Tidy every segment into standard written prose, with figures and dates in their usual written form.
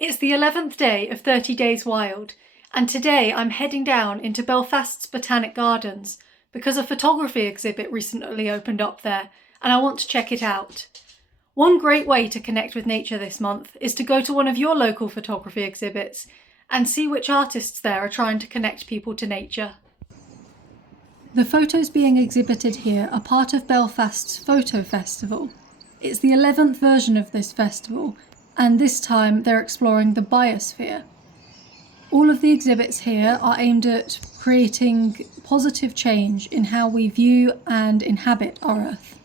It's the 11th day of 30 Days Wild, and today I'm heading down into Belfast's Botanic Gardens because a photography exhibit recently opened up there and I want to check it out. One great way to connect with nature this month is to go to one of your local photography exhibits and see which artists there are trying to connect people to nature. The photos being exhibited here are part of Belfast's Photo Festival. It's the 11th version of this festival, and this time they're exploring the Biosphere. All of the exhibits here are aimed at creating positive change in how we view and inhabit our Earth.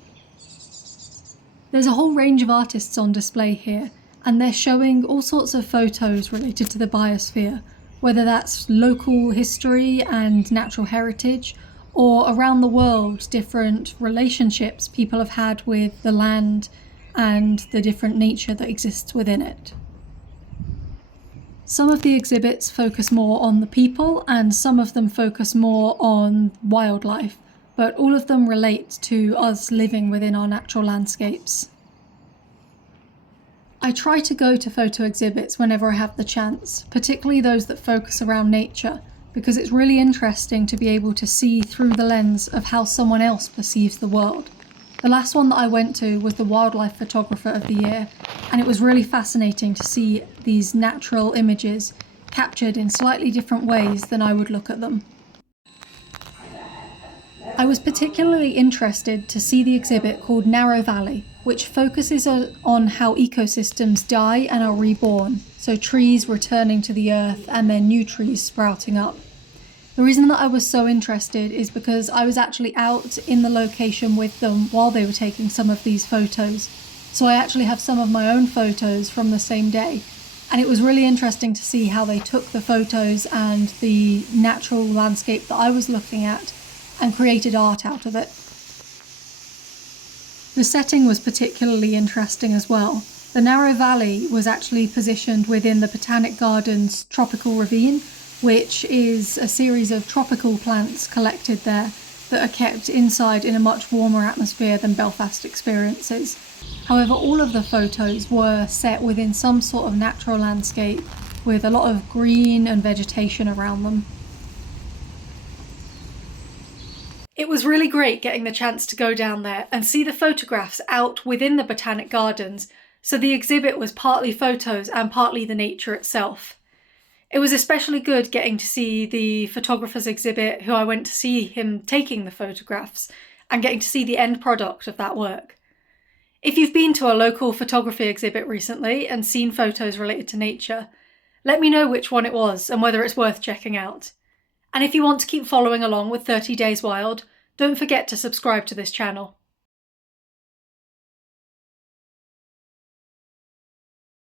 There's a whole range of artists on display here, and they're showing all sorts of photos related to the Biosphere, whether that's local history and natural heritage, or around the world, different relationships people have had with the land and the different nature that exists within it. Some of the exhibits focus more on the people and some of them focus more on wildlife, but all of them relate to us living within our natural landscapes. I try to go to photo exhibits whenever I have the chance, particularly those that focus around nature, because it's really interesting to be able to see through the lens of how someone else perceives the world. The last one that I went to was the Wildlife Photographer of the Year, and it was really fascinating to see these natural images captured in slightly different ways than I would look at them. I was particularly interested to see the exhibit called Narrow Valley, which focuses on how ecosystems die and are reborn, so trees returning to the earth and then new trees sprouting up. The reason that I was so interested is because I was actually out in the location with them while they were taking some of these photos. So I actually have some of my own photos from the same day. And it was really interesting to see how they took the photos and the natural landscape that I was looking at and created art out of it. The setting was particularly interesting as well. The Narrow Valley was actually positioned within the Botanic Gardens Tropical Ravine, which is a series of tropical plants collected there that are kept inside in a much warmer atmosphere than Belfast experiences. However, all of the photos were set within some sort of natural landscape with a lot of green and vegetation around them. It was really great getting the chance to go down there and see the photographs out within the Botanic Gardens, so the exhibit was partly photos and partly the nature itself. It was especially good getting to see the photographer's exhibit who I went to see him taking the photographs and getting to see the end product of that work. If you've been to a local photography exhibit recently and seen photos related to nature, let me know which one it was and whether it's worth checking out. And if you want to keep following along with 30 Days Wild, don't forget to subscribe to this channel.